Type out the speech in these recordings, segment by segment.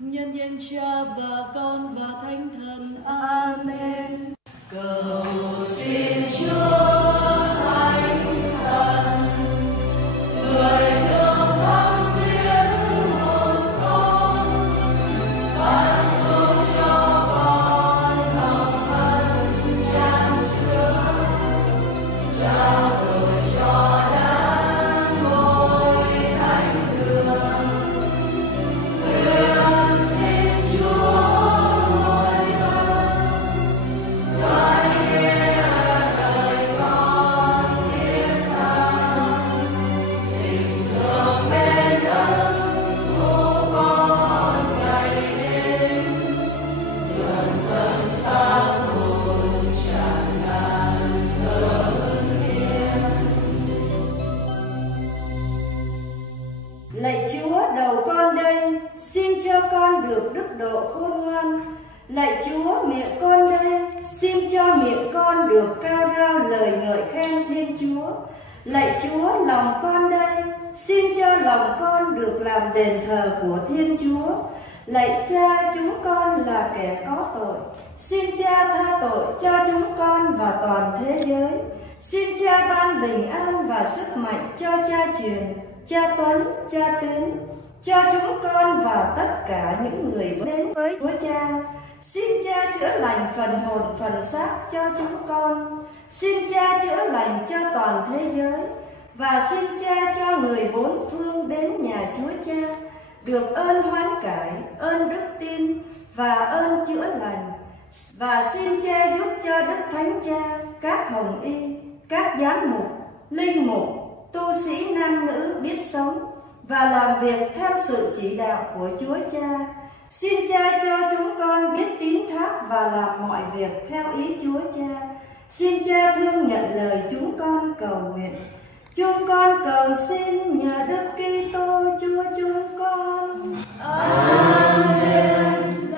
nhân danh Cha và Con và Thánh Thần. Amen. Cầu xin Chúa Thánh Thần người thương thắm tiếng hồn con ban xuống cho con hồng ân chan chứa, trao đổi cho đấng ngôi thánh đường. Nguyện xin Chúa hồi âm, nói nghe lời con thiết tha, tình thương bên ơn của con ngày đêm, đường thân xa hồn tràn ngàn thương yêu. Lạy Chúa, đầu con đây, xin cho con được đức độ khôn ngoan. Lạy Chúa, miệng con đây, xin cho miệng con được cao rao lời ngợi khen Thiên Chúa. Lạy Chúa, lòng con đây, xin cho lòng con được làm đền thờ của Thiên Chúa. Lạy Cha, chúng con là kẻ có tội, xin Cha tha tội cho chúng con và toàn thế giới. Xin Cha ban bình an và sức mạnh cho Cha Truyền, Cha Tuấn, Cha Tuyến, cho chúng con và tất cả những người đến với Chúa Cha. Xin Cha chữa lành phần hồn phần xác cho chúng con. Xin Cha chữa lành cho toàn thế giới. Và xin Cha cho người bốn phương đến nhà Chúa Cha được ơn hoán cải, ơn đức tin và ơn chữa lành. Và xin Cha giúp cho Đức Thánh Cha, các hồng y, các giám mục, linh mục, tu sĩ nam nữ biết sống và làm việc theo sự chỉ đạo của Chúa Cha. Xin Cha cho chúng con biết tín thác và làm mọi việc theo ý Chúa Cha. Xin Cha thương nhận lời chúng con cầu nguyện. Chúng con cầu xin nhờ Đức Kitô Chúa chúng con. Amen.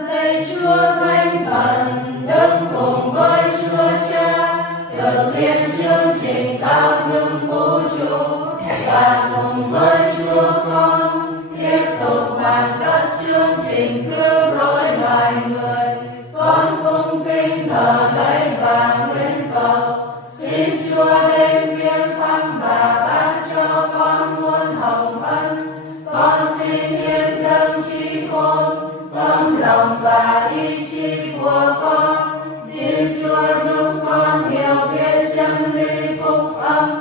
Lạy Chúa Thánh Thần, đứng cùng với Chúa Cha thực hiện chương trình tạo dựng vũ trụ, và cùng với Chúa Con tiếp tục hoàn tất chương trình cứu rỗi loài người. Con cung kính thờ lạy và nguyện cầu xin Chúa đêm viếng thăm và ban cho con muôn hồng ân. Con xin hiến dâng trí khôn, tấm lòng và ý chí của con. Xin Chúa giúp con hiểu biết chân lý phúc âm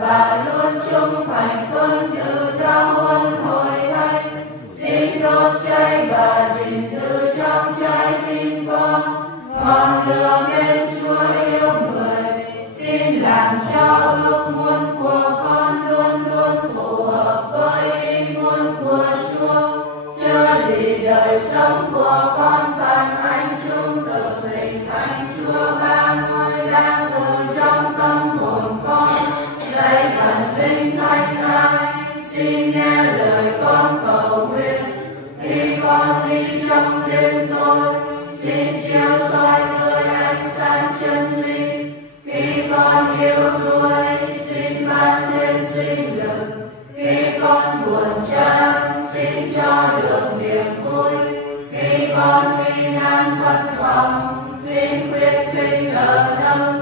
và luôn trung thành tuân giữ giáo huấn hội thánh. Xin đốt cháy và gìn giữ trong trái tim con ngọn lửa bên Chúa yêu người. Xin làm cho ước muốn của con luôn luôn phù hợp với ý muốn của Chúa. Chưa gì đời sống của con phản ánh trung thực hình thánh Chúa ba ngôi đang từ trong tâm hồn con. Lạy thần linh thánh ai, xin nghe lời con cầu nguyện. Khi con đi trong đêm tối, xin chiếu soi với ánh sáng chân lý. Khi con yếu đuối, xin ban thêm sinh lực. Khi con buồn chán, xin cho được niềm vui. Khi con đi nan thất vọng, xin khuyết khích lờ nâng.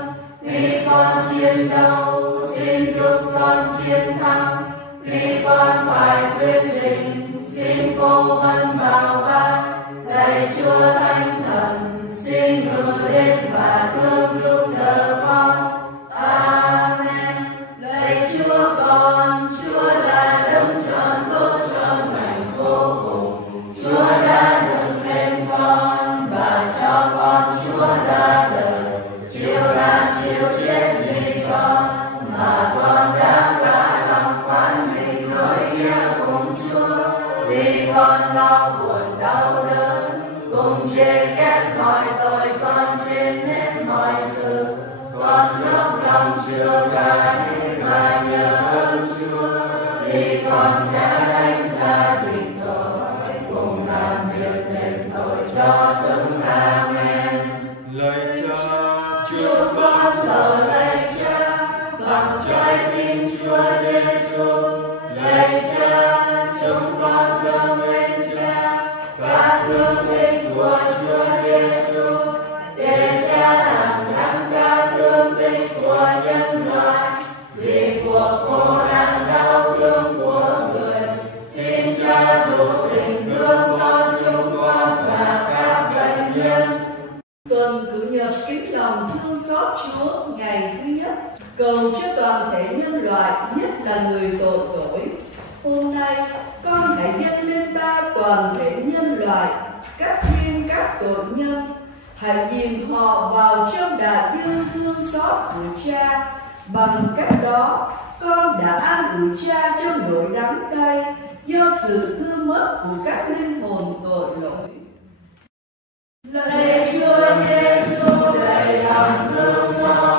Khi con chiến đấu, xin giúp con chiến thắng. Khi con phải quyết định, xin cố vấn bảo ban. Lạy Chúa Thánh Thần, xin ngự đến và thương giúp đỡ con. Amen. Lạy Chúa con, Chúa là đấng trọn tốt trọn lành vô cùng. Chúa đã dựng nên con và cho con Chúa ra đời. Chiều ra chiều chết vì con, mà con đã cả lòng phán mình nỗi nghĩa cùng Chúa. Vì con lo buồn đau đớn, cùng chê ghét mọi tội con trên hết mọi sự. Con dốc lòng chữa cái và nhờ ơn Chúa, vì con sẽ đánh xa dịch tội, cùng làm việc đền tội cho xứng. Amen. Lạy Cha, Chúa con thờ lạy Cha bằng trái tim Chúa Giêsu. Lạy Cha, chúng con dâng lên Cha các nay, con hãy dâng lên ta toàn thể nhân loại, các thiên các tội nhân, hãy dìm họ vào trong đại dương thương xót của Cha. Bằng cách đó, con đã an ủi Cha trong nỗi đắng cay do sự hư mất của các linh hồn tội lỗi. Lạy Chúa Giêsu đầy lòng thương xót,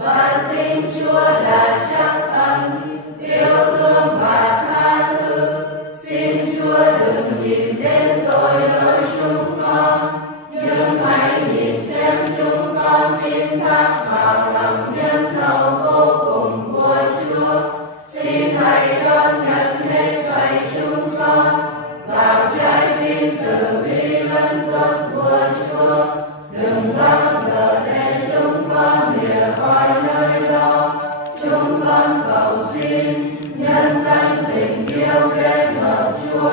và tin Chúa là trắc ẩn, yêu thương và tha thứ. Xin Chúa đừng nhìn đến tội lỗi chúng con, nhưng hãy nhìn xem chúng con tin thác vào lòng nhân hậu vô cùng của Chúa. Xin hãy đón nhận hết thảy chúng con vào trái tim từ bi lân tốt của Chúa. Đừng bao giờ để chúng con lìa khỏi nơi đó. Chúng con cầu xin nhân danh tình yêu kết hợp Chúa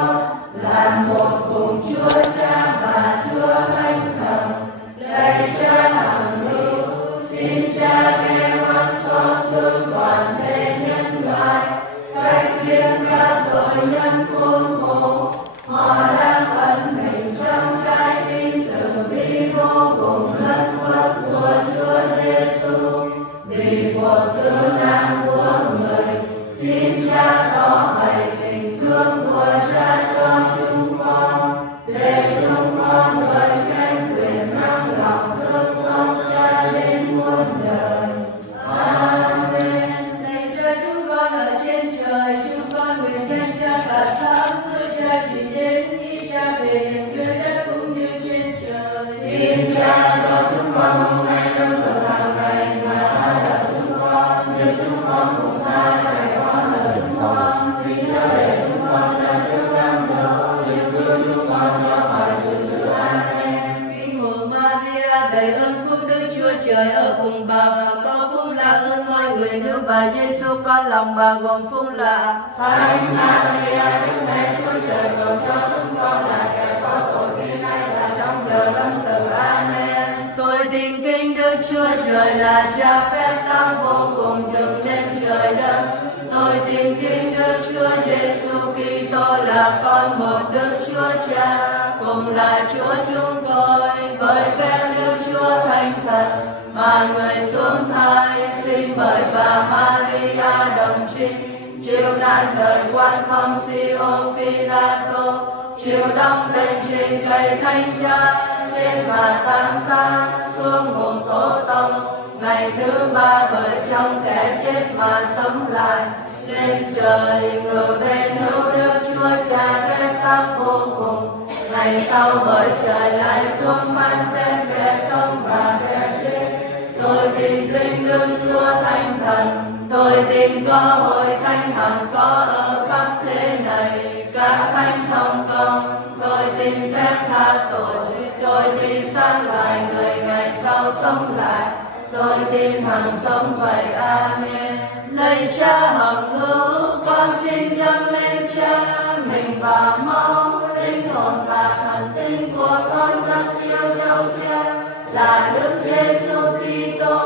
là một cùng Chúa Cha và Chúa Thánh Thần. Lạy Cha hằng hữu, xin Cha nghe mắt xót thương toàn thể nhân loại, cách riêng các tội nhân khốn khổ. Họ đang ẩn mình trong trái tim từ bi vô cùng lân khuất của Chúa Giêsu. Vì cuộc tử nạn của người, xin Cha tỏ bày tình thương của Cha cho chúng con, để chúng con lời khen quyền năng lòng thương xót Cha đến muôn đời. Amen. Lạy Cha chúng con ở trên trời, chúng con nguyện khen Cha cả sáng, nơi Cha chỉ đến ý Cha về hiện dưới đất cũng như trên trời. Xin Cha cho chúng con hôm nay lương thực hàng ngày, và tha nợ chúng con như chúng con cũng tha kẻ có nợ chúng con. Xin chớ để chúng con ra trước cám dỗ, nhưng cứu chúng con ra khỏi sự dữ. Amen. Kinh mừng Maria đầy ơn phúc, Đức Chúa Trời ở cùng bà, và có phúc là hơn mọi người nữ, và Giêsu con lòng bà gồm phúc lạ. Thánh Maria, Đức Mẹ Chúa Trời, cầu cho chúng con là kẻ có tội khi nay và trong giờ lâm tử. Amen. Tôi tin kính Đức Chúa Trời là Cha phép tắc vô cùng dựng nên trời đất. Tôi tin kính Đức Chúa Giêsu Kitô là con một Đức Chúa Cha, cùng là Chúa chúng tôi, bởi phép Đức Chúa Thánh Thần mà người xuống thai, sinh bởi bà Maria đồng trinh, chịu nạn đời quan Phong Siô Phi-la-tô, chịu đóng lên trên cây thánh giá, trên mà táng xác, xuống cùng tổ tông, ngày thứ ba bởi trong kẻ chết mà sống lại, lên trời ngự bên hữu Đức Chúa Cha phép tắc vô cùng. Ngày sau bởi trời lại xuống ban xem kẻ sống và kẻ chết. Tôi tin kính Đức Chúa Thánh Thần, tôi tin có hội thánh hằng có ở khắp thế này, các thánh thông công. Tôi tin phép tha tội, tôi tin xác lại người ngày sau sống lại. Tôi tin hằng sống vậy. Amen. Lạy Cha hằng hữu, con xin dâng lên Cha mình và máu, linh hồn và thần tinh của con rất yêu dấu Cha là Đức Giêsu Kitô,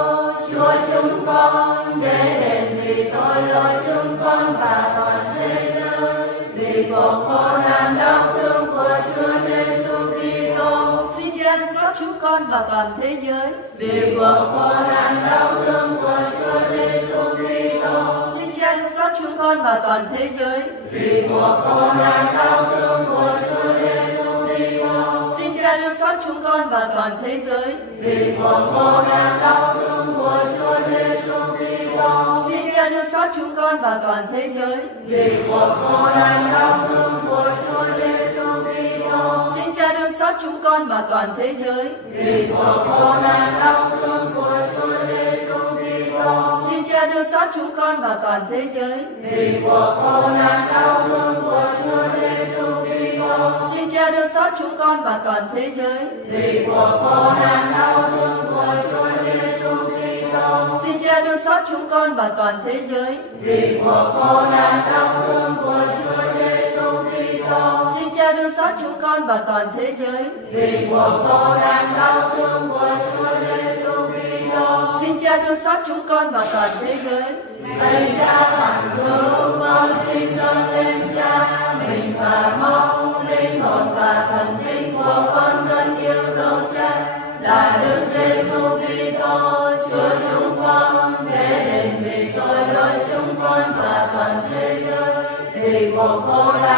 Chúa chúng con, để đền vì tội lỗi chúng con và toàn thế giới, vì cuộc khổ nạn đau thương của Chúa Giêsu Kitô. Xin Cha xót chúng con và toàn thế giới, vì cuộc khổ nạn đau thương của Chúa Giêsu Kitô. Xin Cha xót chúng con và toàn thế giới, vì cuộc khổ nạn đau thương của Chúa Giêsu Kitô. Xin Cha thương xót chúng con và toàn thế giới, vì cuộc khổ nạn đau thương của Chúa Giêsu Kitô. Xin Cha thương xót chúng con và toàn thế giới, vì cuộc khổ nạn đau thương của Chúa Giêsu Kitô. Xin Cha thương xót chúng con và toàn thế giới, vì cuộc khổ nạn đau thương của Chúa Giêsu Kitô. Xin Cha thương xót chúng con và toàn thế giới, vì cuộc khổ nạn đau thương của Chúa Giêsu Kitô. Xin Cha thương xót chúng con và toàn thế giới, vì cuộc khổ nạn đau thương của Chúa Giêsu Kitô. Xin Cha thương xót chúng con và toàn thế giới, vì cuộc khổ nạn đau thương của Chúa Giêsu Kitô. Xin Cha thương xót chúng con và toàn thế giới, vì cuộc khổ nạn đau thương của Chúa Giêsu Kitô. Xin Cha thương xót chúng con và toàn thế giới. Lạy Cha hằng hữu, con xin dâng lên Cha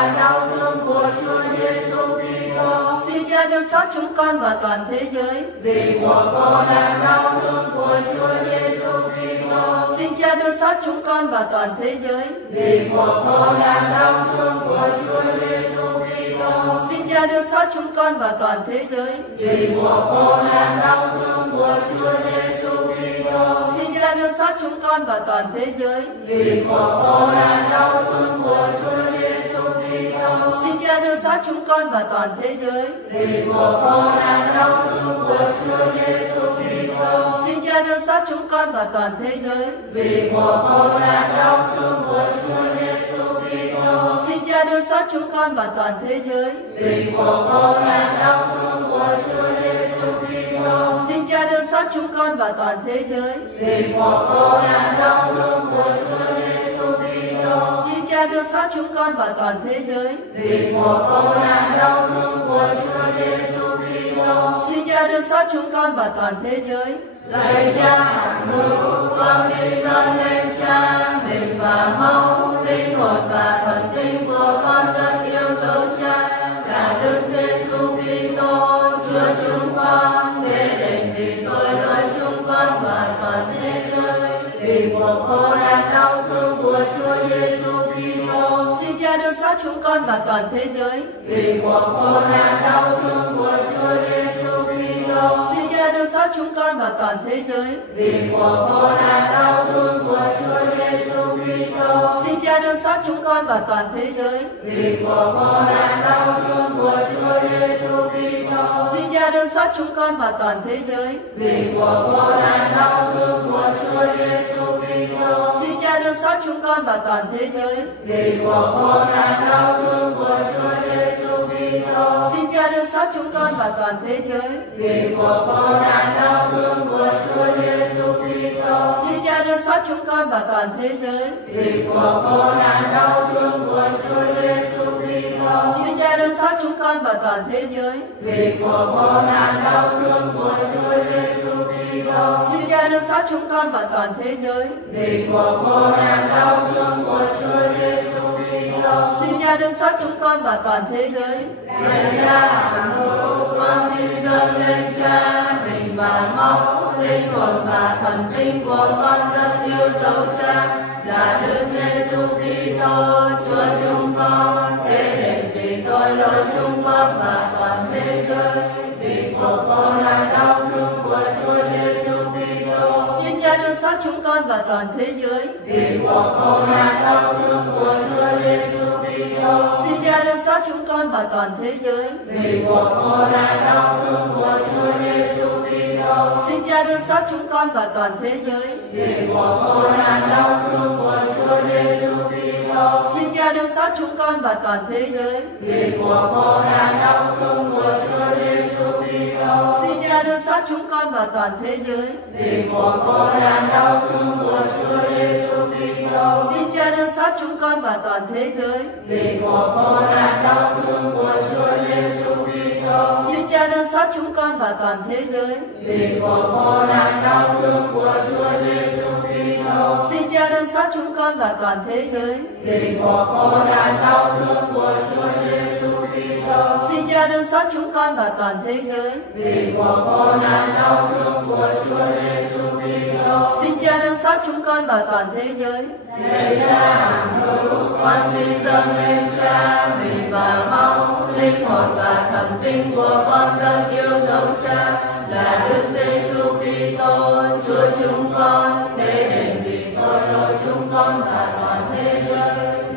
nạn đau thương của Chúa Giêsu Kitô. Xin Cha thương xót chúng con và toàn thế giới. Vì của khổ nạn đau thương của Chúa Giêsu Kitô. Xin Cha thương xót chúng con và toàn thế giới. Vì của khổ nạn đau thương của Chúa Giêsu Kitô. Xin Cha thương xót chúng con và toàn thế giới. Vì của khổ nạn đau thương của Chúa Giêsu Kitô. Xin Cha thương xót chúng con và toàn thế giới. Vì của khổ nạn đau thương của Chúa Giêsu Kitô. Xin Cha thương xót chúng con và toàn thế giới. Vì của khổ nạn đau thương của Chúa Giêsu Kitô. Xin Cha thương xót chúng con và toàn thế giới. Vì của khổ nạn đau thương của Chúa Giêsu Kitô. Xin Cha thương xót chúng con và toàn thế giới. Vì của khổ nạn đau thương của Chúa Giêsu Kitô. Xin Cha thương xót chúng con và toàn thế giới. Vì của khổ nạn đau thương của Chúa Giêsu Kitô. Xin Cha thương xót chúng con và toàn thế giới. Vì của khổ nạn đau thương của Chúa Giêsu Kitô. Xin Cha thương xót chúng con và toàn thế giới. Lạy Cha hằng hữu, con xin dâng lên Cha mình và máu, linh hồn và thần tinh của con rất yêu dấu Cha là Đức Giêsu Kitô, Chúa chúng con, để đền vì tội lỗi chúng con và toàn thế giới. Vì của khổ nạn đau thương của Chúa Giêsu Kitô. Xin Cha thương xót chúng con và toàn thế giới. Vì của khổ nạn đau thương của Chúa Giêsu Kitô. Xin Cha thương xót chúng con và toàn thế giới. Vì của khổ nạn đau thương của Chúa Giêsu Kitô. Xin Cha thương xót chúng con và toàn thế giới. Vì của khổ nạn đau thương của Chúa Giêsu Kitô. Xin Cha thương xót chúng con và toàn thế giới. Vì của khổ nạn đau thương của Chúa Giêsu Kitô. Xin Cha thương xót chúng con và toàn thế giới. Vì của khổ nạn đau thương của Chúa Giêsu Kitô. Xin Cha thương xót chúng con và toàn thế giới. Vì của khổ nạn đau thương của Chúa Giêsu Kitô. Xin Cha thương xót chúng con và toàn thế giới. Vì của khổ nạn đau thương của Chúa Giêsu Kitô. Xin Cha thương xót chúng con và toàn thế giới. Vì của khổ nạn đau thương của Chúa Giêsu Kitô. Xin Cha thương xót chúng con và toàn thế giới. Vì của khổ nạn đau thương của Chúa Giêsu Kitô. Xin Cha thương xót chúng con và toàn thế giới. Lạy Cha hằng hữu, con xin dâng lên Cha mình và máu, linh hồn và thần tinh của con rất yêu dấu Cha là Đức Giêsu Kitô, Chúa chúng con, để đền vì tội lỗi chúng con và toàn thế giới. Vì của khổ nạn đau thương của Chúa Giêsu Kitô. Xin Cha thương xót chúng con và toàn thế giới. Vì của khổ nạn đau thương của Chúa Giêsu Kitô. Xin Cha thương xót chúng con và toàn thế giới. Vì của khổ nạn đau thương của Chúa Giêsu Kitô. Xin Cha thương xót chúng con và toàn thế giới. Vì của khổ nạn đau thương của Chúa Giêsu Kitô. Xin Cha thương xót chúng con và toàn thế giới. Vì của khổ nạn đau thương của Chúa Giêsu Kitô. Xin Cha thương xót chúng con và toàn thế giới. Vì của khổ nạn đau thương của Chúa Giêsu Kitô. Xin Cha thương xót chúng con và toàn thế giới. Vì của khổ nạn đau thương của Chúa Giêsu Kitô. Xin Cha thương xót chúng con và toàn thế giới. Vì của khổ nạn đau thương của Chúa Giêsu Kitô. Xin Cha thương xót chúng con và toàn thế giới. Vì của khổ nạn đau thương của Chúa Giêsu Kitô. Xin Cha thương xót chúng con và toàn thế giới. Vì của khổ nạn đau thương của Chúa Giêsu Kitô. Xin Cha thương xót chúng con và toàn thế giới. Lạy Cha hằng hữu, con xin dâng lên Cha mình và máu, linh hồn và thần tinh của con rất yêu dấu Cha là Đức Giêsu Kitô, Chúa chúng con, để đền vì tội lỗi chúng con và toàn thế giới.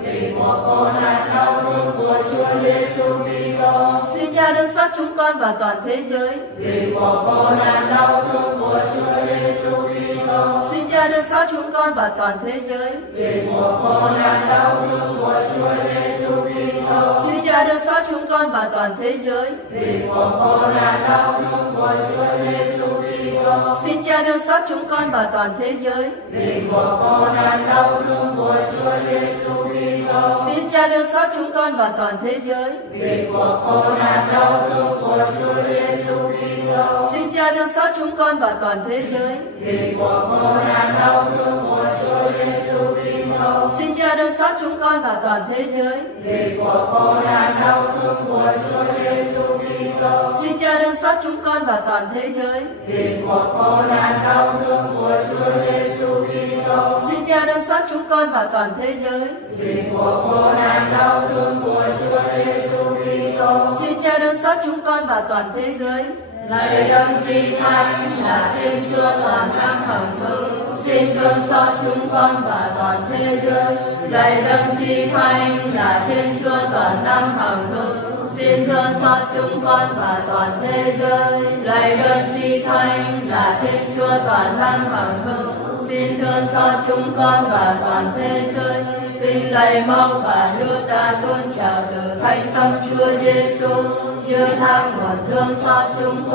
Vì của khổ nạn đau thương của Chúa Giêsu Kitô. Xin Cha thương xót chúng con và toàn thế giới. Vì của khổ nạn đau thương của Chúa Giêsu Kitô. Xin Cha thương xót chúng con và toàn thế giới. Vì của khổ nạn đau thương của Chúa Giêsu Kitô. Xin Cha thương xót chúng con và toàn thế giới. Vì của khổ nạn đau thương của Chúa Giêsu Kitô. Xin Cha thương xót chúng con và toàn thế giới. Vì của khổ nạn đau thương của Chúa Giêsu Kitô. Xin Cha thương xót chúng con và toàn thế giới. Vì của khổ nạn đau thương của Chúa Giêsu Kitô. Xin Cha thương xót chúng con và toàn thế giới. Vì của khổ nạn đau thương của Chúa Giêsu Kitô. Xin Cha đương xót chúng con và toàn thế giới. Vì cuộc khổ nạn đau thương của Chúa Giêsu Kitô. Xin Cha đương xót chúng con và toàn thế giới. Vì cuộc khổ nạn đau thương của Chúa Giêsu Kitô. Xin Cha đương xót chúng con và toàn thế giới. Vì cuộc khổ nạn đau thương của Chúa Giêsu Kitô. Xin Cha đương xót chúng con và toàn thế giới. Lạy Đấng Chí Thánh là Thiên Chúa toàn năng hằng hữu, xin thương xót chúng con và toàn thế giới. Lạy Đấng Chí Thánh là Thiên Chúa toàn năng hằng hữu, xin thương xót chúng con và toàn thế giới. Lạy Đấng Chí Thánh là Thiên Chúa toàn năng hằng hữu, xin thương xót chúng con và toàn thế giới. Vinh lạy mong và nước đã tuôn trào từ thánh tâm Chúa Giêsu như thác nguồn thương xót chúng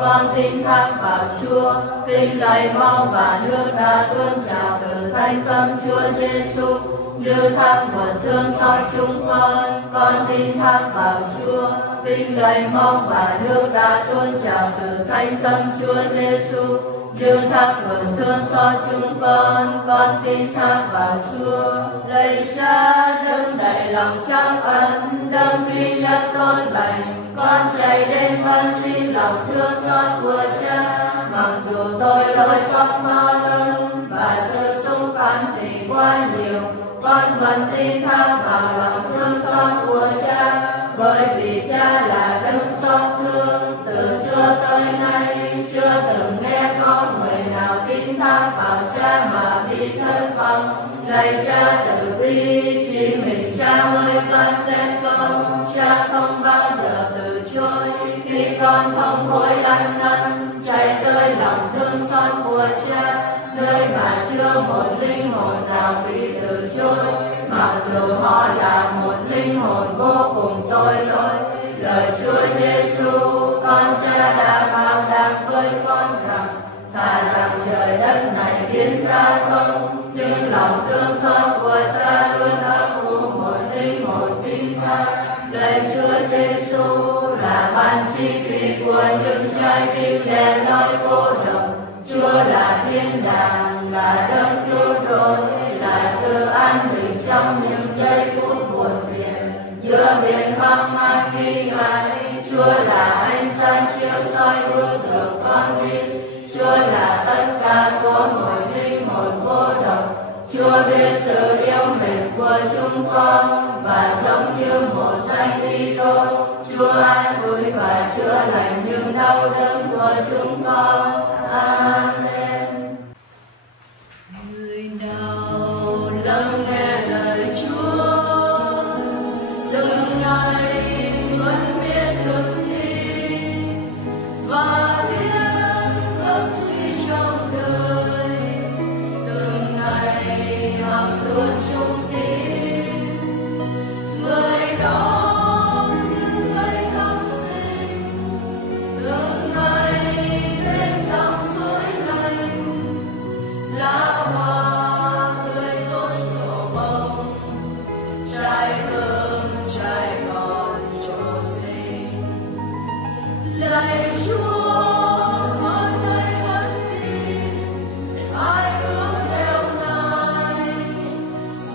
con tin thác vào Chúa. Vinh lạy mong và nước đã tuôn trào từ thánh tâm Chúa Giêsu như thác nguồn thương xót chúng con tin thác vào Chúa. Vinh lạy mong và nước đã tuôn trào từ thánh tâm Chúa Giêsu như thác nguồn thương xót chúng con tin thác vào Chúa. Lạy Cha đấng đầy lòng trắc ân, đấng duy nhất tốt lành, con chạy đến van xin lòng thương xót của Cha. Mặc dù tội lỗi con to lớn và sự xúc phạm thì quá nhiều, con vẫn tin tha vào lòng thương xót của Cha, bởi vì Cha là đấng xót thương. Từ xưa tới nay chưa từng nghe có người nào tin tha vào Cha mà bị thất vọng. Lạy Cha từ bi, chỉ mình Cha mới phán xét con. Cha không bao giờ từ chối khi con thông hối ăn năn chạy tới lòng thương xót của Cha, nơi mà chưa một linh hồn nào bị từ chối, mặc dù họ là một linh hồn vô cùng tội lỗi. Lời Chúa Giêsu con Cha đã bảo đảm với con rằng thà rằng trời đất này biến ra không, nhưng lòng thương xót của Cha luôn ấp ủ một linh hồn tin tha. Lạy Chúa Giêsu là ban chi kỷ của những trái tim lẻ loi cô độc. Chúa là thiên đàng, là đấng cứu rỗi, là sự an bình trong những giây phút buồn phiền. Giữa biển hoang mang nghi ngại, Chúa là ánh sáng chiếu soi bước đường con đi. Chúa là tất cả của mỗi linh hồn vô độc. Chúa biết sự yêu mến của chúng con và giống như một danh y đôn, Chúa an ủi và chữa lành những đau đớn của chúng con. Amen. Người nào lắng nghe lời Chúa, từng ngày vẫn biết thực thi và biết tâm suy trong đời, từng ngày học luôn trung tín, người đó như cây thắm sinh, từng ngày lên dòng suối lành, lá hoa tươi tốt trổ bông, trái thơm trái ngọt trổ xinh. Lạy Chúa con đây vẫn tin, ai bước theo Ngài,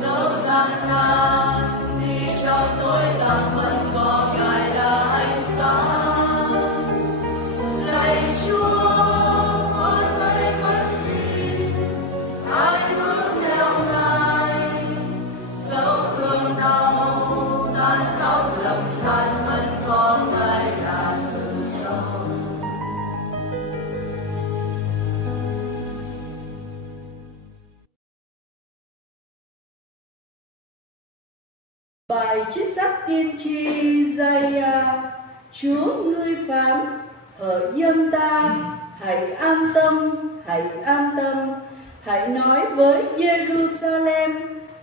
dẫu gian nan đi trong tối tăm vẫn có Ngài là ánh sáng. Lạy Chúa con đây vẫn tin, ai bước theo Ngài, dẫu thương đau tan khóc lầm than vẫn có Ngài là sự sống. Bài trích sách tiên tri Giai-a. Chúa ngươi phán: hỡi dân ta, hãy an tâm, hãy an tâm. Hãy nói với Jerusalem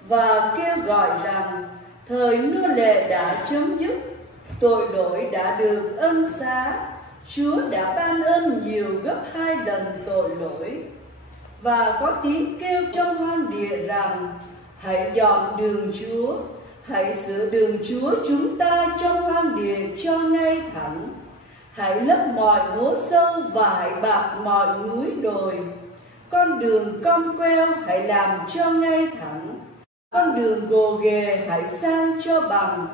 và kêu gọi rằng thời nô lệ đã chấm dứt, tội lỗi đã được ân xá. Chúa đã ban ơn nhiều gấp 2 lần tội lỗi. Và có tiếng kêu trong hoang địa rằng: hãy dọn đường Chúa, hãy sửa đường Chúa chúng ta trong hoang địa cho ngay thẳng. Hãy lấp mọi hố sâu và hãy bạc mọi núi đồi. Con đường cong queo hãy làm cho ngay thẳng. Con đường gồ ghề hãy sang cho bằng,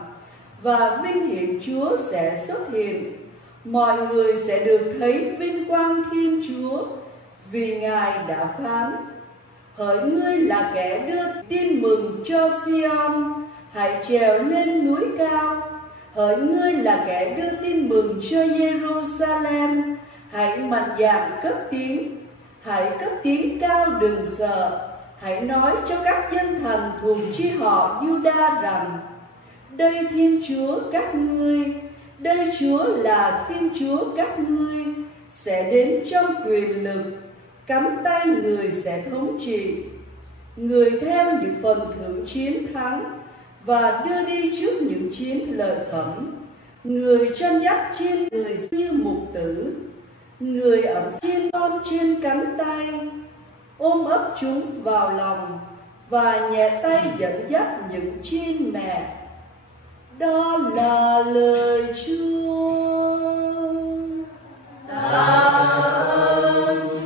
và vinh hiển Chúa sẽ xuất hiện. Mọi người sẽ được thấy vinh quang Thiên Chúa, vì Ngài đã phán: hỡi ngươi là kẻ đưa tin mừng cho Sion, hãy trèo lên núi cao. Hỡi ngươi là kẻ đưa tin mừng cho Jerusalem, hãy mạnh dạn cất tiếng. Hãy cất tiếng cao đừng sợ. Hãy nói cho các dân thành thuộc chi họ Juda rằng: đây Thiên Chúa các ngươi, đây Chúa là Thiên Chúa các ngươi, sẽ đến trong quyền lực, cánh tay người sẽ thống trị. Người theo những phần thưởng chiến thắng và đưa đi trước những chiến lợi phẩm. Người chăn dắt trên người như mục tử, người ẵm chiên con trên cánh tay, ôm ấp chúng vào lòng và nhẹ tay dẫn dắt những chiên mẹ. Đó là lời Chúa. Tạ ơn Chúa.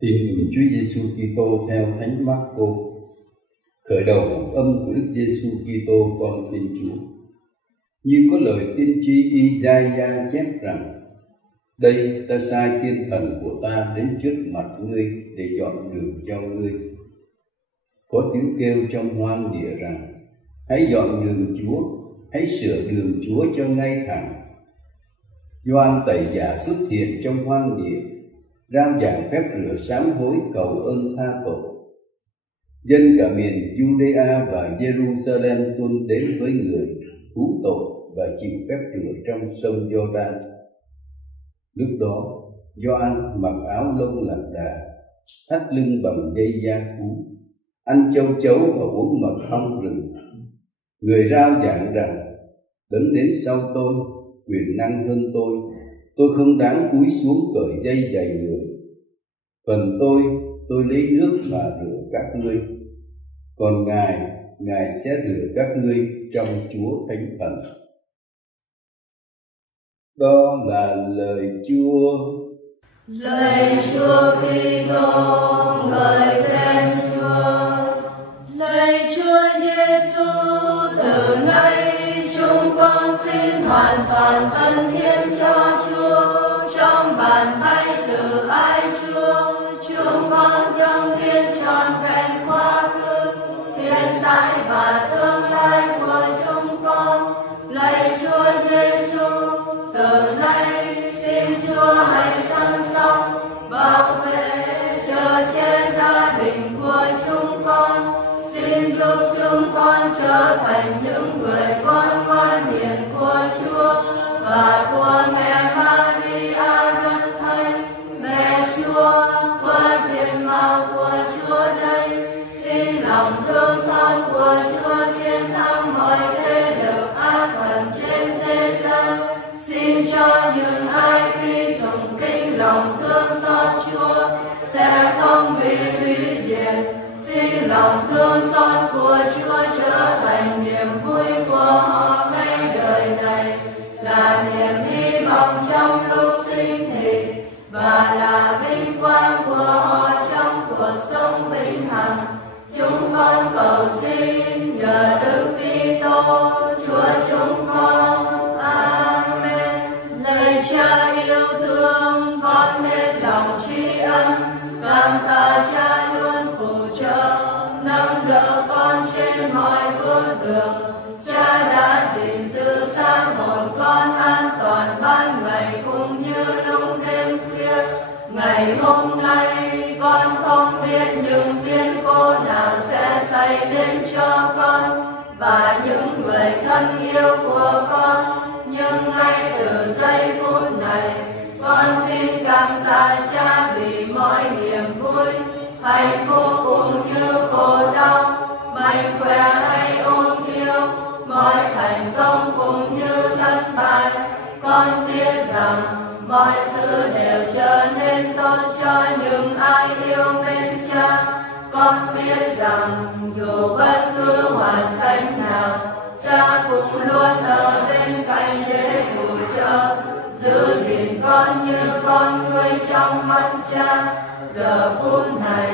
Tin mừng Chúa Giêsu Kitô theo Thánh Mác-cô. Khởi đầu phúc âm của Đức Giêsu Kitô con Thiên Chúa. Như có lời tiên tri Isaiah chép rằng: đây ta sai thiên thần của ta đến trước mặt ngươi để dọn đường cho ngươi. Có tiếng kêu trong hoang địa rằng: hãy dọn đường Chúa, hãy sửa đường Chúa cho ngay thẳng. Gioan Tẩy Giả xuất hiện trong hoang địa, rao giảng phép rửa sám hối cầu ơn tha tội. Dân cả miền Judea và Jerusalem tuôn đến với người, hú tội và chịu phép rửa trong sông Giô-đan. Lúc đó, Gioan mặc áo lông lạc đà, thắt lưng bằng dây da thú, ăn châu chấu và uống mật ong rừng. Người rao giảng rằng: đấng đến sau tôi, quyền năng hơn tôi không đáng cúi xuống cởi dây giày người. Phần tôi lấy nước mà rửa các ngươi, còn Ngài sẽ rửa các ngươi trong Chúa Thánh Thần. Đó là lời Chúa. Lạy Chúa Kitô, ngợi khen Chúa. Lạy Chúa Giêsu, từ nay chúng con xin hoàn toàn thân hiến cho Chúa. Trong bàn tay từ ái Chúa, chúng con dâng hiến trọn vẹn quá khứ, hiện tại và tương lai của chúng con. Lạy Chúa Giêsu, từ nay xin Chúa hãy săn sóc, bảo vệ, chở che gia đình của chúng con. Xin giúp chúng con trở thành những người con ngoan hiền của Chúa và của mẹ Maria rất thánh. Mẹ Chúa, qua diện mạo của Chúa đây, xin lòng thương xót của Chúa chiến thắng mọi thế lực ác thần trên thế gian. Xin cho những ai khi sùng kính lòng thương xót Chúa sẽ không bị hủy diệt. Xin lòng thương xót của Chúa trở thành niềm vui của họ ngay đời này, là niềm hy vọng trong lúc sinh thì, và là vinh quang của họ trong cuộc sống vĩnh hằng. Chúng con cầu xin nhờ Đức Kitô Chúa chúng con. Amen. Lạy Cha yêu thương, con hết lòng tri ân, cảm tạ Cha luôn phù trợ, nâng đỡ con trên mọi bước đường. Cha đã gìn giữ xác hồn con an toàn ban ngày cũng như lúc đêm khuya. Ngày hôm nay con không biết những biến cố nào sẽ xảy đến cho con và những người thân yêu của con, nhưng ngay từ giây phút này con xin cảm tạ Cha vì mọi niềm vui, hạnh phúc cũng như khổ đau, mạnh khỏe hay ốm yếu, mọi thành công cũng như thất bại. Con biết rằng mọi sự đều trở nên tốt cho những ai yêu mến rằng dù bất cứ hoàn cảnh nào, Cha cũng luôn ở bên cạnh để phù trợ, giữ gìn con như con người trong mắt Cha. Giờ phút này,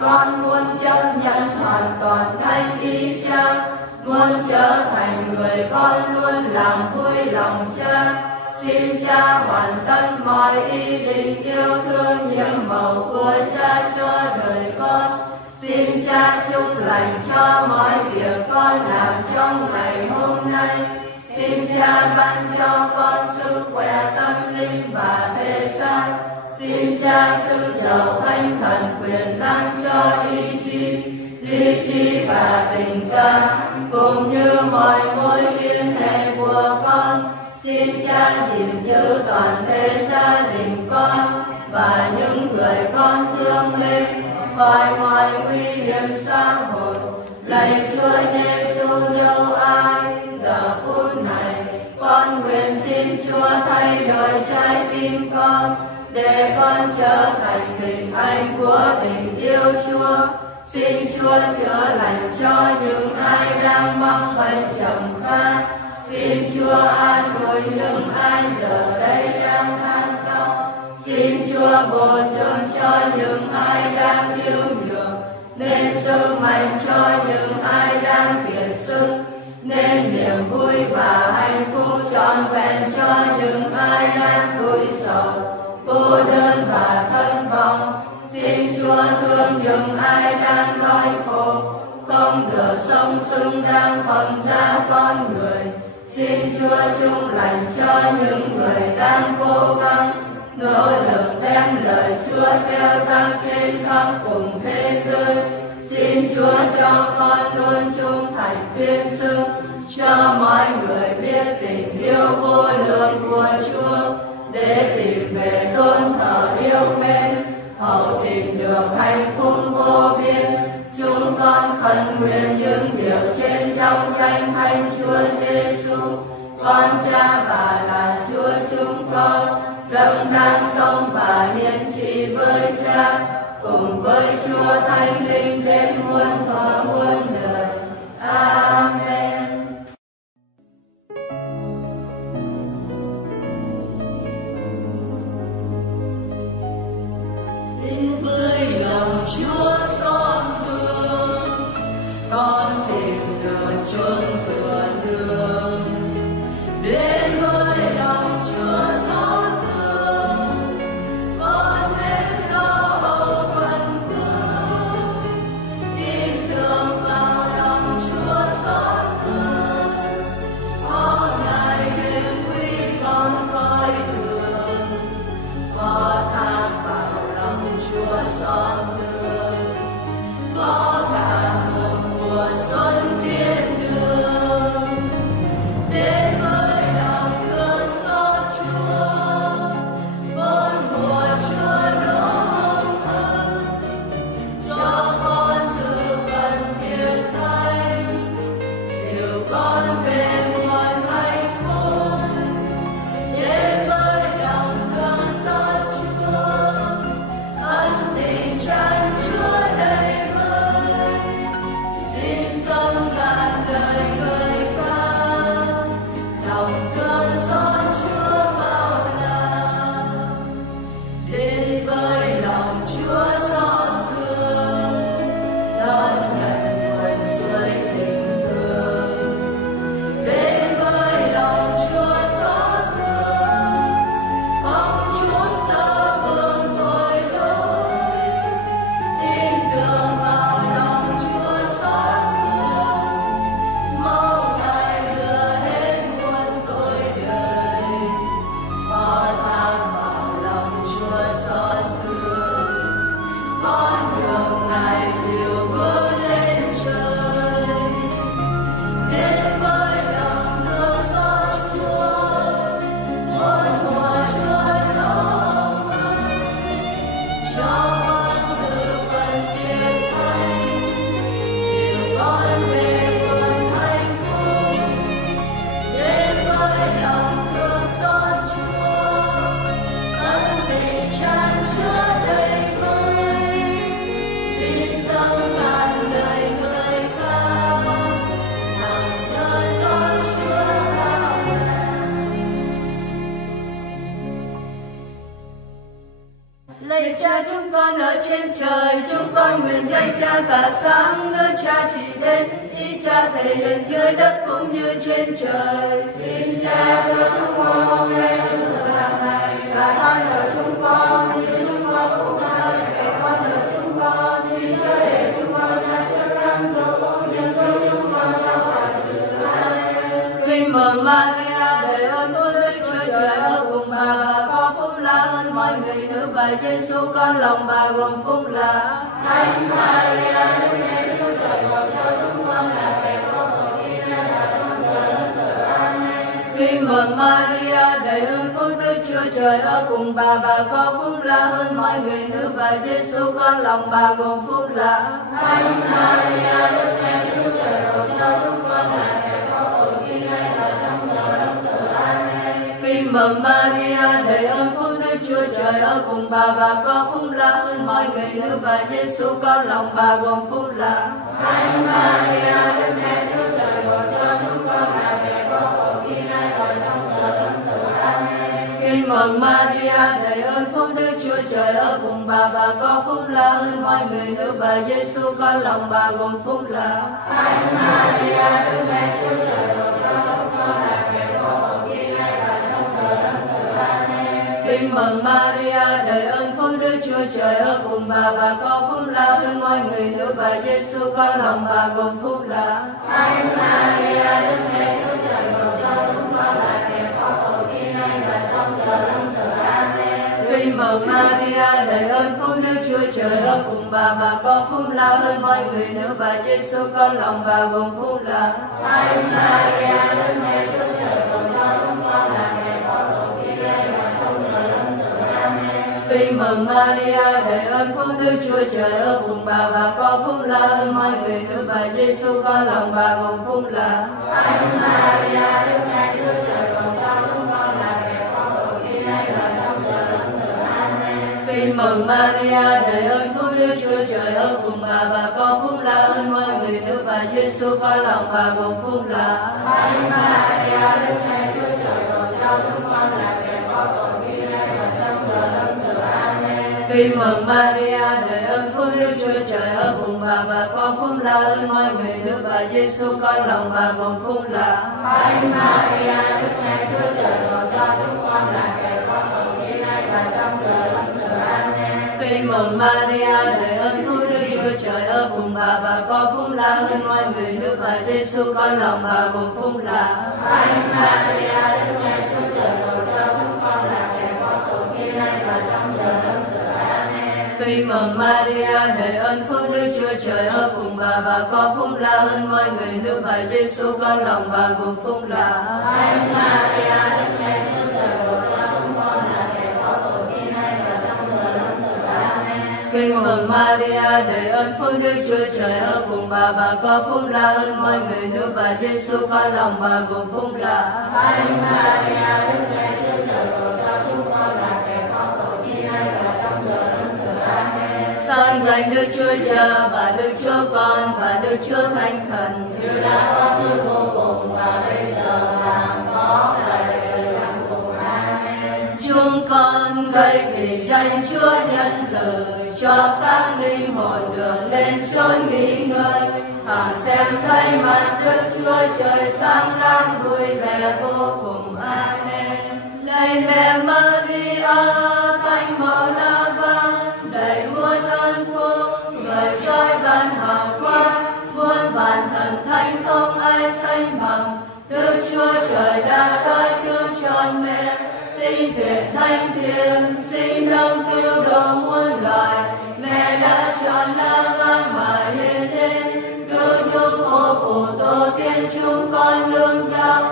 con muốn chấp nhận hoàn toàn thanh ý Cha, muốn trở thành người con luôn làm vui lòng Cha. Xin Cha hoàn tất mọi ý định yêu thương nhiệm màu của Cha cho đời con. Xin Cha chúc lành cho mọi việc con làm trong ngày hôm nay. Xin Cha ban cho con sức khỏe tâm linh và thể xác. Xin Cha sự giàu thanh thần quyền năng cho lý trí và tình cảm, cũng như mọi mối liên hệ của con. Xin Cha gìn giữ toàn thể gia đình con và những người con thương mến khỏi mọi nguy hiểm xã hội. Lạy Chúa Giêsu dấu ai, giờ phút này con nguyện xin Chúa thay đổi trái tim con, để con trở thành hình ảnh của tình yêu Chúa. Xin Chúa chữa lành cho những ai đang mắc bệnh trầm kha. Xin Chúa an ủi những ai giờ đây đang than khóc. Xin Chúa bổ dưỡng cho những ai đang yếu nhược, nên sức mạnh cho những ai đang kiệt sức, nên niềm vui và hạnh phúc trọn vẹn cho những ai đang đuối sầu, cô đơn và thất vọng. Xin Chúa thương những ai đang đói khổ, không được sống xứng đáng phẩm giá con người. Xin Chúa chung lành cho những người đang cố gắng nỗ lực đem lời Chúa gieo rắc trên khắp cùng thế giới. Xin Chúa cho con luôn trung thành tuyên xưng cho mọi người biết tình yêu vô lượng của Chúa, để tìm về tôn thờ yêu mến, hậu tìm được hạnh phúc vô biên. Chúng con khẩn nguyện những điều trên trong danh Thánh Chúa Giêsu, con Cha và là Chúa chúng con, đấng đang sống và hiển trị với Cha, cùng với Chúa Thánh Linh đến muôn thuở muôn đời. Amen. Đến với lòng Chúa xót thương, con tìm được chốn tựa nương. Đến với lòng Chúa xót thương, con hết lo âu trên trời, chúng con nguyện danh Cha cả sáng, nước Cha chỉ đến, ý Cha thể hiện dưới đất cũng như trên trời. Xin Cha cho chúng con hôm nay bữa thực hàng ngày, và tha lỗi chúng con như chúng con cũng tha kẻ con nợ chúng con. Xin chớ để chúng con ra trước cám dỗ, nhưng cứu chúng con trong mọi sự ác. Kinh mừng Maria, đầy ơn phúc Đức Chúa Trời ở cùng bà có phúc lạ hơn mọi người nữ, và Giêsu con lòng bà gồm phúc lạ. Thánh Maria, Đức Mẹ Chúa Trời, cầu cho chúng con là kẻ có tội khi nay và trong giờ lâm tử. Amen. Kinh mừng Maria, đầy ơn phúc Đức Chúa Trời ở cùng bà có phúc lạ hơn mọi người nữ, và Giêsu con lòng bà gồm phúc lạ. Thánh Maria, Đức Mẹ Chúa Trời, cầu cho chúng con là kẻ có tội khi nay và trong giờ lâm tử. Amen. Kinh mừng Maria, đầy ơn phúc Đức Chúa Trời ở cùng bà có phúc lạ hơn mọi người nữ, và Giêsu con lòng bà gồm phúc lạ. Thánh Maria, Đức Mẹ Chúa Trời, cầu cho chúng con là kẻ có tội khi nay và trong giờ lâm tử. Amen. Kinh mừng Maria, đầy ơn phúc Đức Chúa Trời ở cùng bà có phúc lạ hơn mọi người nữ, và Giêsu con lòng bà gồm phúc lạ. Thánh Maria, Đức Mẹ Chúa Trời, cầu cho chúng con là kẻ có tội khi nay và trong giờ lâm tử. Amen. Kinh mừng Maria, đầy ơn phúc Đức Chúa Trời ở cùng bà có phúc lạ hơn mọi người nữ, và Giêsu con lòng bà gồm phúc lạ. Thánh Maria, Đức Mẹ Chúa Trời, cầu cho chúng con là kẻ có tội khi nay và trong giờ lâm tử. Amen. Kinh mừng Maria, đầy ơn phúc Đức Chúa Trời ở cùng bà có phúc lạ hơn mọi người nữ, và Giêsu con lòng bà gồm phúc lạ. Thánh Maria, Đức Mẹ Chúa Trời, cầu cho chúng con là kẻ có tội khi nay và trong giờ lâm tử. Amen. Kinh mừng Maria, đầy ơn phúc Đức Chúa Trời ở cùng bà có phúc lạ hơn mọi người nữ, và Giêsu con lòng bà gồm phúc lạ. Thánh Maria, Đức Mẹ Chúa Trời, cầu cho chúng con là kẻ có tội khi nay và trong giờ lâm tử. Amen. Kinh mừng Maria, đầy ơn phúc Đức Chúa Trời ở cùng bà có phúc lạ hơn mọi người nữ, và Giêsu con lòng bà gồm phúc lạ. Thánh Maria, Đức Mẹ Chúa Trời, cầu cho chúng con là kẻ có tội khi nay và trong giờ lâm tử. Amen. Kinh mừng Maria, đầy ơn phúc Đức Chúa Trời ở cùng bà có phúc lạ hơn mọi người nữ, và Giêsu con lòng bà gồm phúc lạ. Thánh Maria, Đức Mẹ Chúa Trời, cầu cho chúng con là kẻ có tội khi nay và trong giờ lâm tử. Amen. Kinh mừng Maria, đầy ơn phúc Đức Chúa Trời ở cùng bà có phúc lạ hơn mọi người nữ, và Giêsu con lòng bà gồm phúc lạ. Thánh Maria, Đức Mẹ Chúa Trời, cầu cho chúng con là kẻ có tội khi nay và trong giờ lâm tử. Amen. Kinh mừng Maria, đầy ơn phúc Đức Chúa Trời ở cùng bà có phúc lạ hơn mọi người nữ, và Giêsu con lòng bà gồm phúc lạ. Thánh Maria, Đức Mẹ Chúa Trời, cầu cho chúng con là kẻ có tội khi nay và trong giờ lâm tử. Amen. Kinh mừng Maria, đầy ơn phúc Đức Chúa Trời ở cùng bà có phúc lạ hơn mọi người nữ, và Giêsu con lòng bà gồm phúc lạ. Thánh Maria, Đức Mẹ Chúa Trời, cầu cho chúng con là kẻ có tội khi nay và trong giờ lâm tử. Amen. Sang danh Đức Chúa Cha và Đức Chúa Con và Đức Chúa Thánh Thần. Như đã có trước vô cùng và bây giờ và hằng có và đời chẳng cùng. Amen. Chúng con cậy vì danh Chúa nhân từ, cho các linh hồn được lên chốn nghỉ ngơi, hằng xem thấy mặt Đức Chúa Trời sáng láng vui vẻ vô cùng. Amen. Lạy mẹ Maria, thánh mẫu La Vang, đầy muôn ơn phúc, người trôi ban hào quang, muôn vạn thần thánh không ai sánh bằng. Đức Chúa Trời đã đói cứu trọn mẹ, tinh thiện thanh thiện, sinh nâng cứu độ muôn loài. Mẹ đã chọn La Vang mà hiện đến, cứu giúp hộ phù tổ tiên chúng con lương giao.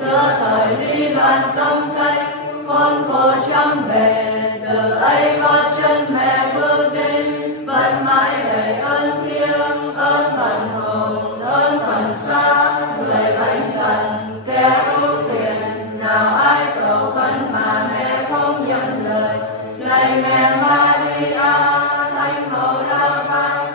Giữa thời ly loạn căm canh, khốn khổ trăm bề, từ ấy có chân mẹ bước đến, vẫn mãi đầy ơn thiêng, ơn thần hồn, ơn thần sáng, người bệnh tần, kẻ ưu phiền, nào ai cầu khấn mà mẹ không nhận lời. Lạy mẹ Maria, thánh mẫu La Vang,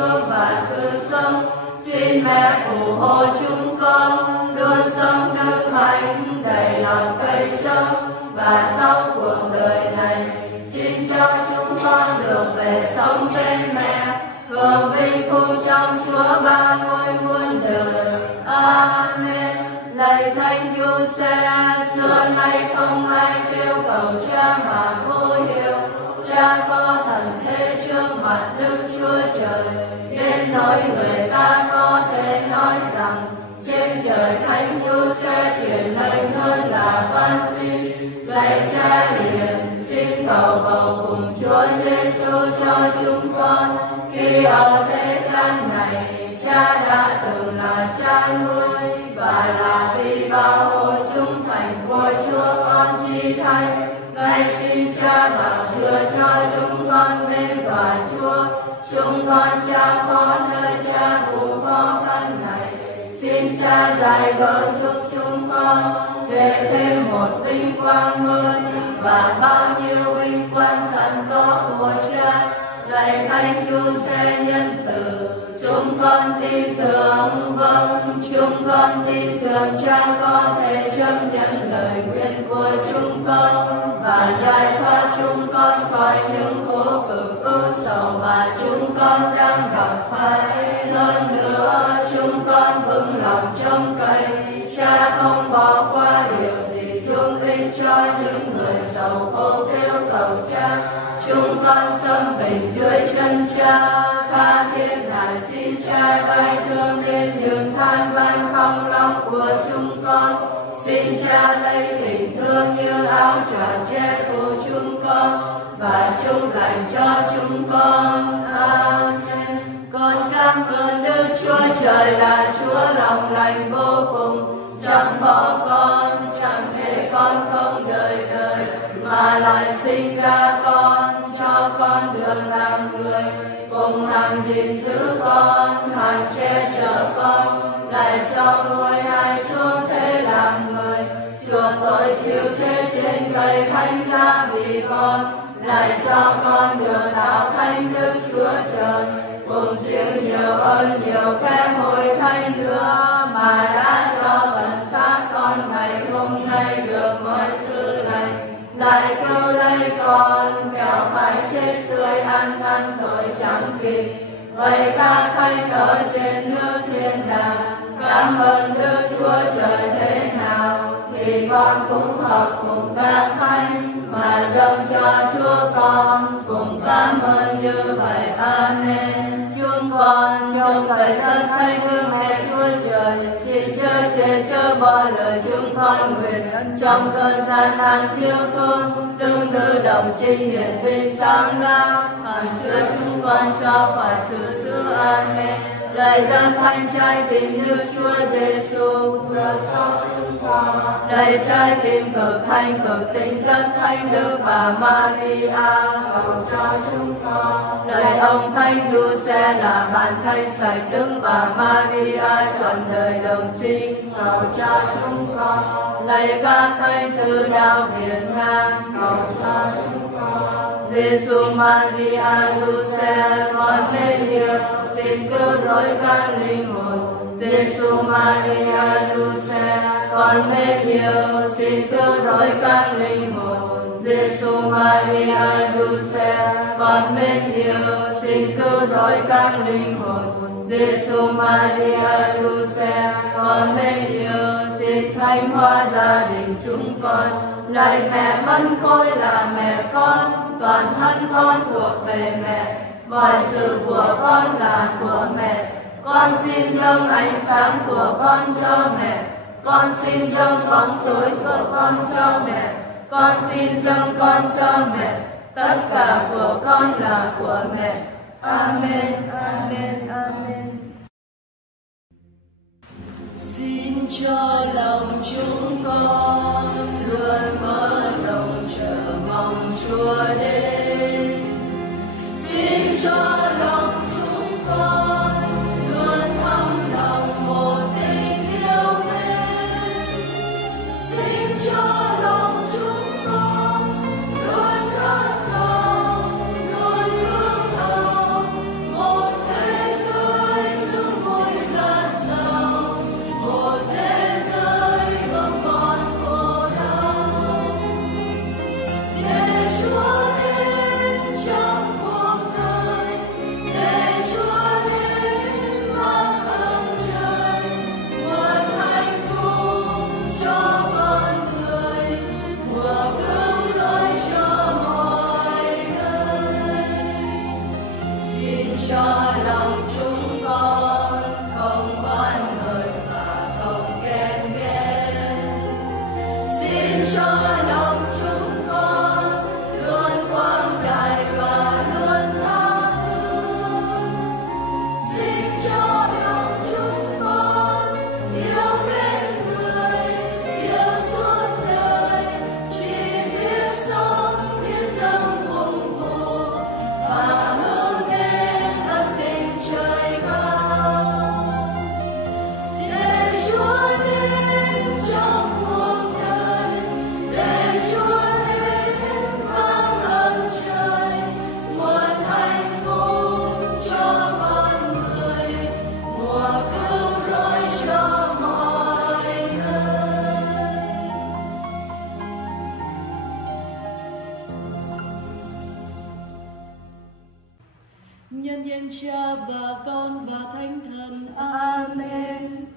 thương và sự sống. Xin mẹ phù hộ chúng con luôn sống đức hạnh đầy lòng cây trông, và sau cuộc đời này xin cho chúng con được về sống bên mẹ, hưởng vinh phúc trong Chúa ba ngôi muôn đời. Amen. Lạy Thánh Giuse, xưa nay không ai kêu cầu Cha mà vô hiệu. Cha có thần thế trước mặt Đức Chúa Trời, đến nỗi người ta có thể nói rằng trên trời Thánh Giuse truyền lệnh hơn là van xin. Vậy Cha hiền, xin cầu bầu cùng Chúa Giêsu cho chúng con. Khi ở thế gian này, Cha đã từng là Cha nuôi, và là vì bảo hộ chúng thành của Chúa con chi thánh. Ngài xin Cha bảo chữa cho chúng con bên tòa Chúa. Chúng con Cha phó nơi Cha vụ khó khăn này. Xin Cha giải gỡ giúp chúng con để thêm một vinh quang mới và bao nhiêu vinh quang sẵn có của Cha. Lạy Thánh Giuse nhân từ, chúng con tin tưởng, vâng, chúng con tin tưởng Cha có thể chấp nhận lời nguyện của chúng con và giải thoát chúng con khỏi những khổ cực ưu sầu mà chúng con đang gặp phải. Hơn nữa, chúng con vững lòng trông cậy Cha không bỏ qua điều gì giúp ích cho những người sầu khổ kêu cầu Cha. Chúng con xâm bình dưới chân Cha, tha thiết lại xin Cha bay thương đến những than van không lòng của chúng con. Xin Cha lấy tình thương như áo choàng che phủ chúng con và chúc lành cho chúng con. Amen. Con cảm ơn Đức Chúa Trời là Chúa lòng lành vô cùng, chẳng bỏ con, chẳng để con không đời đời, mà lại sinh ra con, cho con được làm người, cùng hàng gìn giữ con, hàng che chở con, lại cho ngôi hài xuống thế làm người, chuộc tội chịu chết trên cây thánh giá vì con, lại cho con được đạo thánh Đức Chúa Trời, cùng chịu nhiều ơn nhiều phép hội thánh nữa mà đã cho phần xác con ngày hôm nay được mọi sự lành. Lại cứu lấy con kẻo phải chết tươi an than tội chẳng kịp. Vậy các thánh ở trên nước thiên đàng cảm ơn Đức Chúa Trời thế nào, thì con cũng học cùng các thánh mà dâng cho Chúa con cùng cảm ơn như vậy. Amen. Chúng con trong thời gian thánh Đức Mẹ Chúa Trời xin chớ che chớ bỏ lời chúng con nguyện trong cơn gian nan thiếu thốn đừng tự động trình hiện vinh sáng lao hằng chữa chúng con cho khỏi sự dữ. Amen. Lạy dân thánh trái tim Đức Chúa Giêsu thưa sau chúng con. Lạy trái tim cực thanh cực tình dân thánh Đức Bà Maria cầu cho chúng con. Lạy ông Thánh Giuse là bạn thánh sạch Đức Bà Maria trọn đời đồng trinh cầu cho chúng con. Lạy các thánh từ đạo Việt Nam cầu cho chúng con. Giêsu Maria Giuse con mến yêu xin cứu rỗi các linh hồn. Giêsu Maria Giuse con mến yêu xin cứu rỗi các linh hồn. Giêsu Maria Giuse con mến yêu xin cứu rỗi các linh hồn. Giêsu Maria Giuse con mến yêu xin thánh hóa gia đình chúng con. Lạy mẹ mân côi là mẹ con, toàn thân con thuộc về mẹ, mọi sự của con là của mẹ. Con xin dâng ánh sáng của con cho mẹ, con xin dâng bóng tối của con cho mẹ, con xin dâng con cho mẹ, tất cả của con là của mẹ. Amen, amen, amen. Xin cho lòng chúng con luôn mở rộng chờ mong Chúa đến. Xin cho lòng chúng con luôn thấm lòng một tình yêu mến. Xin cho lòng chúng con luôn khát khao, luôn ước ao một thế cho lòng chúng con không oan hờn và không ghen ghét. Xin cho lòng chúng con luôn quang đại và luôn tha thứ. Xin cho lòng chúng con yêu mến người, yêu suốt đời, chỉ biết sống biết dâng vùng vụ và hướng đến ân tình trời cao. Để Chúa đến trong cuộc đời, để Chúa đến mang ơn trời, nguồn hạnh phúc cho con người, mùa cứu rỗi cho mọi người. Nhân danh Cha và Con và Thánh Thần. Amen.